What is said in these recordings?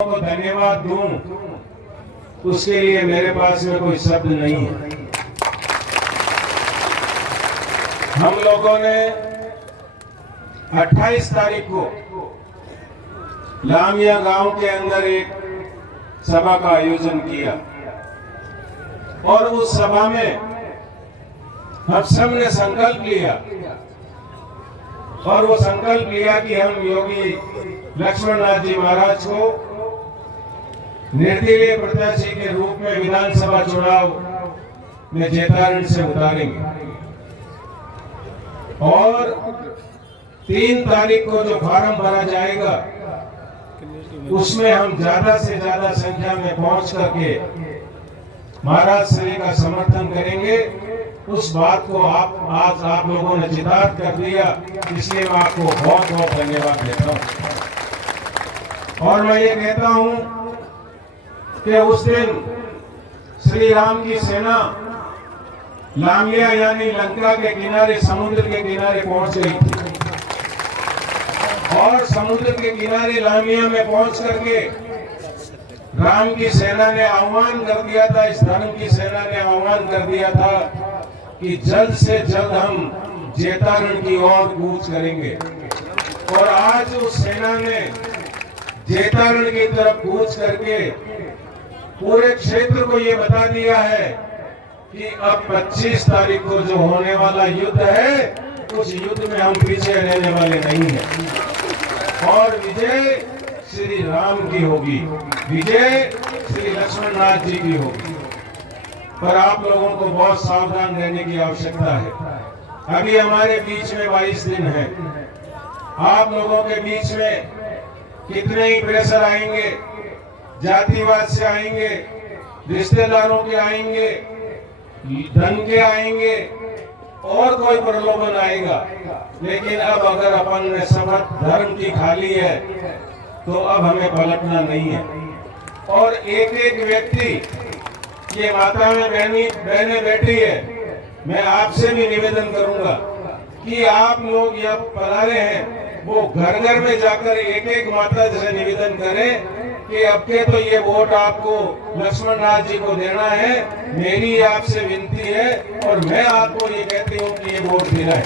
को धन्यवाद दूं, उसके लिए मेरे पास में कोई शब्द नहीं है। हम लोगों ने 28 तारीख को लामिया गांव के अंदर एक सभा का आयोजन किया और उस सभा में हम सब ने संकल्प लिया और वो संकल्प लिया कि हम योगी लक्ष्मण नाथ जी महाराज को निर्दलीय प्रत्याशी के रूप में विधानसभा चुनाव में जैतारण से उतारेंगे और 3 तारीख को जो फार्म भरा जाएगा उसमें हम ज्यादा से ज्यादा संख्या में पहुंच करके महाराज श्री का समर्थन करेंगे। उस बात को आज आप लोगों ने चितार्थ कर दिया, इसलिए मैं आपको बहुत बहुत धन्यवाद देता हूं। और मैं ये कहता हूं कि उस दिन श्री राम की सेना लामिया यानी लंका के किनारे, समुद्र के किनारे पहुंच गई थी और समुद्र के किनारे लामिया में पहुंच करके राम की सेना ने आह्वान कर दिया था, इस धर्म की सेना ने आह्वान कर दिया था कि जल्द से जल्द हम जैतारण की ओर कूच करेंगे। और आज उस सेना ने जैतारण की तरफ कूच करके पूरे क्षेत्र को ये बता दिया है कि अब 25 तारीख को जो होने वाला युद्ध है, उस युद्ध में हम पीछे रहने वाले नहीं हैं और विजय श्री राम की होगी, विजय श्री लक्ष्मण नाथ जी की होगी। पर आप लोगों को बहुत सावधान रहने की आवश्यकता है। अभी हमारे बीच में 22 दिन है। आप लोगों के बीच में कितने ही प्रेशर आएंगे, जातिवाद से आएंगे, रिश्तेदारों के आएंगे, धन के आएंगे और कोई प्रलोभन आएगा, लेकिन अब अगर अपन ने शपथ धर्म की खा ली है तो अब हमें पलटना नहीं है। और एक एक व्यक्ति, ये माता में बहने बैठी है, मैं आपसे भी निवेदन करूंगा कि आप लोग यहाँ पधारे हैं, वो घर घर में जाकर एक एक माता से निवेदन करें कि अब के तो ये वोट आपको लक्ष्मण नाथ जी को देना है। मेरी आपसे विनती है और मैं आपको ये कहती हूँ कि ये वोट देना है,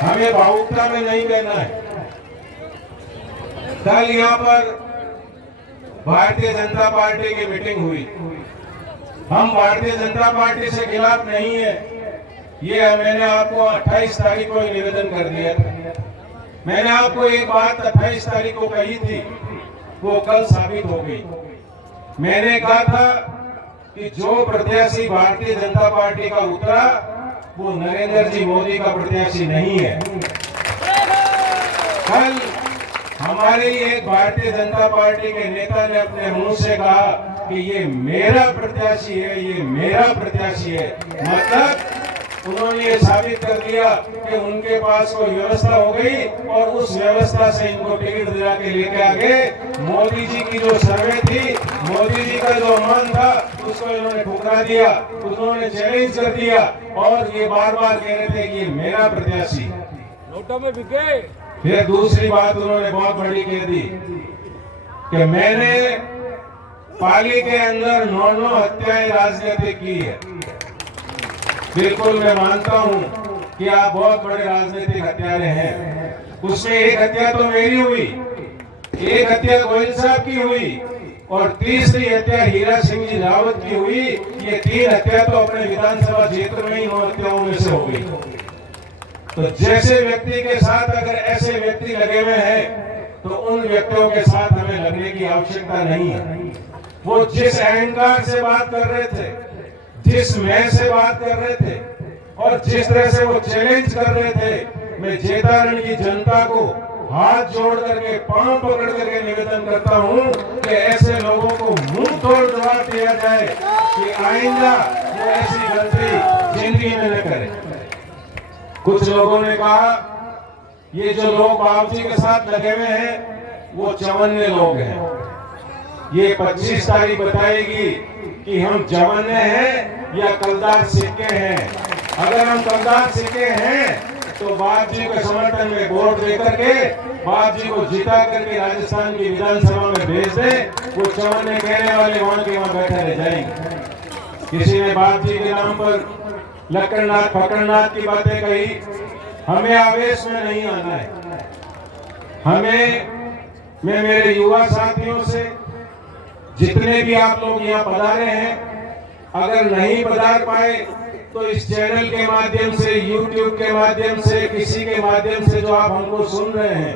हमें भावुकता में नहीं रहना है। कल यहाँ पर भारतीय जनता पार्टी की मीटिंग हुई। हम भारतीय जनता पार्टी से खिलाफ नहीं है, ये मैंने आपको 28 तारीख को ही निवेदन कर दिया था। मैंने आपको एक बात 28 तारीख को कही थी, वो कल साबित हो गई। मैंने कहा था कि जो प्रत्याशी भारतीय जनता पार्टी का उतरा वो नरेंद्र जी मोदी का प्रत्याशी नहीं है। कल हमारे एक भारतीय जनता पार्टी के नेता ने अपने मुंह से कहा कि ये मेरा प्रत्याशी है, ये मेरा प्रत्याशी है। मतलब उन्होंने ये साबित कर दिया कि उनके पास कोई व्यवस्था हो गई और उस व्यवस्था से इनको टिकट दिला के लेके आ गए। मोदी जी की जो सर्वे थी, मोदी जी का जो मन था, उसको इन्होंने ठुकरा दिया, उन्होंने चैलेंज कर दिया और ये बार बार कह रहे थे कि ये मेरा प्रत्याशी। नोटों में बिके। फिर दूसरी बात उन्होंने बहुत बड़ी कह दी कि मैंने पाली के अंदर 9 हत्याएं राजनीतिक की है। बिल्कुल मैं मानता हूं कि आप बहुत बड़े राजनीतिक हत्यारे हैं। उसमें एक हत्या तो मेरी हुई, एक हत्या गोयल साहब की हुई और तीसरी हत्या हीरा सिंह जी रावत की हुई। ये 3 हत्या तो अपने विधानसभा क्षेत्र में ही 9 हत्याओं में से हो गई। तो जैसे व्यक्ति के साथ अगर ऐसे व्यक्ति लगे हुए हैं तो उन व्यक्तियों के साथ हमें लगने की आवश्यकता नहीं है। वो जिस अहंकार से बात कर रहे थे, जिस मैं से बात कर रहे थे और जिस तरह से वो चैलेंज कर रहे थे, मैं जैतारण की जनता को हाथ जोड़ करके, पांव पकड़ करके निवेदन करता हूं कि ऐसे लोगों को मुंह तोड़ जवाब दिया जाए कि आइंदा वो ऐसी गलती जिंदगी में न करे। कुछ लोगों ने कहा ये जो लोग बाबूजी के साथ लगे हुए हैं वो चवन्ने लोग हैं। ये 25 तारीख बताएगी कि हम चवन्ने हैं या कलदार सिक्के हैं। अगर हम कलदार सिक्के हैं तो बाबूजी के समर्थन में वोट देकर के बाप जी को जिता करके राजस्थान की विधानसभा में भेज दे, वो चवन्ने कहने वाले वहां के वहां बैठे रह जाएंगे। किसी ने बाप जी के नाम पर लक्कड़नाथ फकड़नाथ की बातें कही। हमें आवेश में नहीं आना है। मैं मेरे युवा साथियों से, जितने भी आप लोग यहाँ पधारे हैं, अगर नहीं पधार पाए तो इस चैनल के माध्यम से, YouTube के माध्यम से, किसी के माध्यम से जो आप हमको सुन रहे हैं,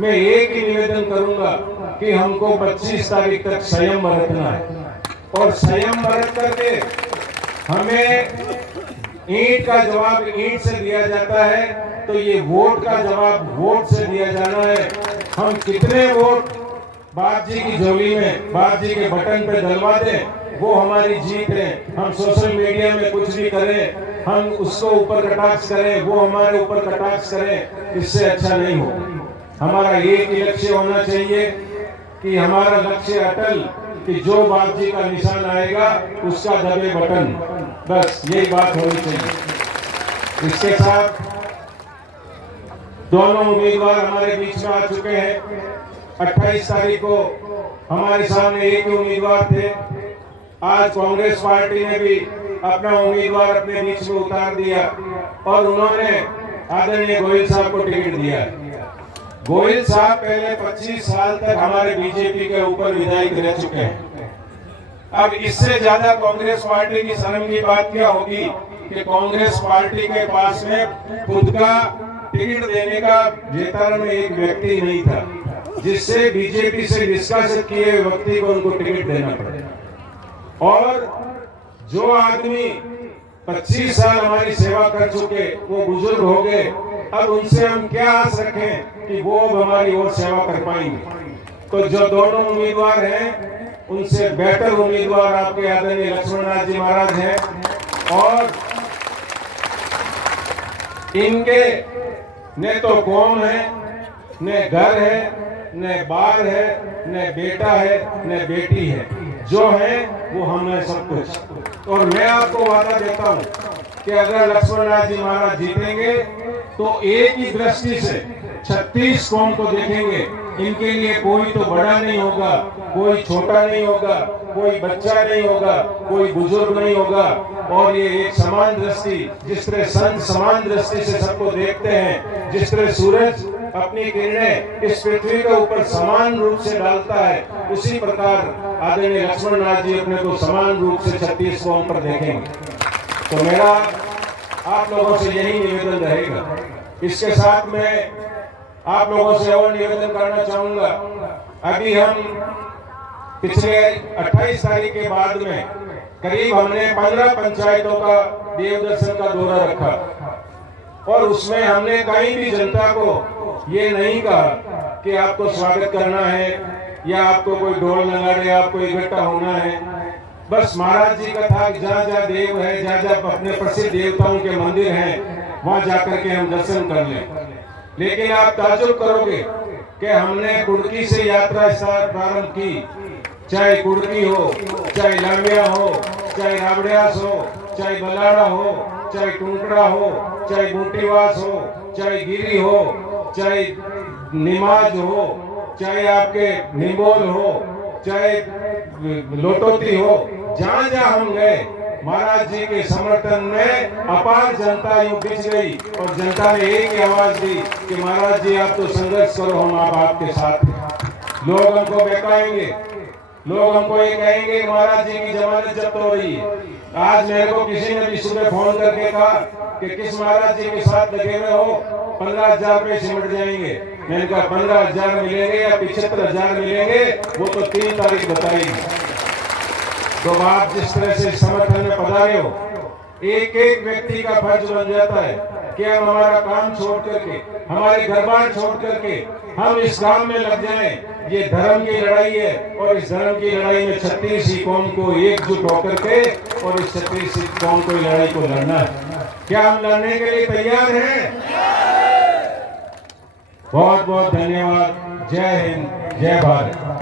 मैं एक ही निवेदन करूंगा कि हमको 25 तारीख तक संयम बरतना है। और संयम बरत करके हमें ईंट का जवाब ईंट से दिया जाता है, तो ये वोट का जवाब वोट से दिया जाना है। हम कितने वोट बाप जी की झोली में, बाप जी के बटन पे डलवा दें, वो हमारी जीत है। हम सोशल मीडिया में कुछ भी करें, हम उसको ऊपर कटाक्ष करें, वो हमारे ऊपर कटाक्ष करें, इससे अच्छा नहीं हो। हमारा एक ही लक्ष्य होना चाहिए कि हमारा लक्ष्य अटल, कि जो बाप जी का निशान आएगा उसका दबे बटन, बस यही बात होनी चाहिए। इसके साथ दोनों उम्मीदवार हमारे बीच में आ चुके हैं। 28 तारीख को हमारे सामने एक ही उम्मीदवार थे। आज कांग्रेस पार्टी ने भी अपना उम्मीदवार अपने बीच में उतार दिया और उन्होंने आदरणीय गोयल साहब को टिकट दिया। गोयल साहब पहले 25 साल तक हमारे बीजेपी के ऊपर विधायक रह चुके हैं। अब इससे ज्यादा कांग्रेस पार्टी की शर्म की बात क्या होगी कि कांग्रेस पार्टी के पास में खुद का टिकट देने का जेतारण में एक व्यक्ति नहीं था, जिससे बीजेपी से निष्कासित किए हुए व्यक्ति को उनको टिकट देना पड़े। और जो आदमी 25 साल हमारी सेवा कर चुके, वो बुजुर्ग हो गए, अब उनसे हम क्या आस रखें कि वो अब हमारी और सेवा कर पाएंगे। तो जो दोनों उम्मीदवार हैं, उनसे बेहतर उम्मीदवार आपके आदरणीय लक्ष्मणनाथ जी महाराज हैं। और इनके न तो कौम है, न घर है, न बार है, न बेटा है, न बेटी है। जो है वो हम है सब कुछ। और मैं आपको वादा देता हूं कि अगर लक्ष्मणनाथ जी महाराज जीतेंगे तो एक ही दृष्टि से 36 कौम को देखेंगे। इनके लिए कोई तो बड़ा नहीं होगा, कोई छोटा नहीं होगा, कोई बच्चा नहीं होगा, कोई बुजुर्ग नहीं होगा। और ये एक समान दृष्टि, जिस तरह संत समान दृष्टि से सबको देखते हैं, जिस तरह सूरज अपनी किरणें इस पृथ्वी के ऊपर समान रूप से डालता है, उसी प्रकार आदरणीय लक्ष्मणनाथ जी अपने को समान रूप से 36 कौम पर देखेंगे। तो मेरा आप लोगों से यही निवेदन रहेगा। इसके साथ मैं आप लोगों से और निवेदन करना चाहूंगा। अभी हम पिछले 28 तारीख के बाद में करीब हमने 15 पंचायतों का देव दर्शन का दौरा रखा और उसमें हमने कहीं भी जनता को ये नहीं कहा कि आपको स्वागत करना है या आपको कोई ढोल नगाड़े, आपको इकट्ठा होना है। बस महाराज जी का था कि जहाँ जहाँ देव है, जहाँ जहाँ अपने प्रसिद्ध देवताओं के मंदिर हैं, वहां जाकर के हम दर्शन कर लें। लेकिन आप ताजुब करोगे कि हमने कुड़की से यात्रा प्रारंभ की, चाहे कुड़की हो, चाहे लामिया हो, चाहे रावड़ियास हो, चाहे बलाड़ा हो, चाहे टुंकड़ा हो, चाहे बूटीवास हो, चाहे गिरी हो, चाहे निमाज हो, चाहे आपके निमोल हो, चाहे लोटोती हो, जहाँ जहाँ हम गए महाराज जी के समर्थन में अपार जनता यूं पिछ गई और जनता ने एक ही आवाज दी कि महाराज जी आप तो संघर्ष करो, हम आप आपके साथ हैं। लोग हमको बहकाएंगे, लोग हमको ये कहेंगे महाराज जी की जमानत जब्त हो रही है। आज मेरे को किसी ने भी सुबह फोन करके कहा कि किस महाराज जी के साथ लगे हुए हो, 15,000 रुपए सिमट जाएंगे। मैंने कहा 15,000 मिलेंगे या 75,000 मिलेंगे, वो तो 3 तारीख बताएगी। तो आप जिस तरह से समर्थन में पधारे हो, एक एक व्यक्ति का फर्ज बन जाता है कि हम हमारा काम छोड़ करके, हमारे घर बार छोड़ करके हम इस काम में लग जाएं। ये धर्म की लड़ाई है और इस धर्म की लड़ाई में 36 कौम को एकजुट होकर के और इस 36 कौम को लड़ाई को लड़ना है। क्या हम लड़ने के लिए तैयार हैं? बहुत बहुत धन्यवाद। जय हिंद, जय भारत।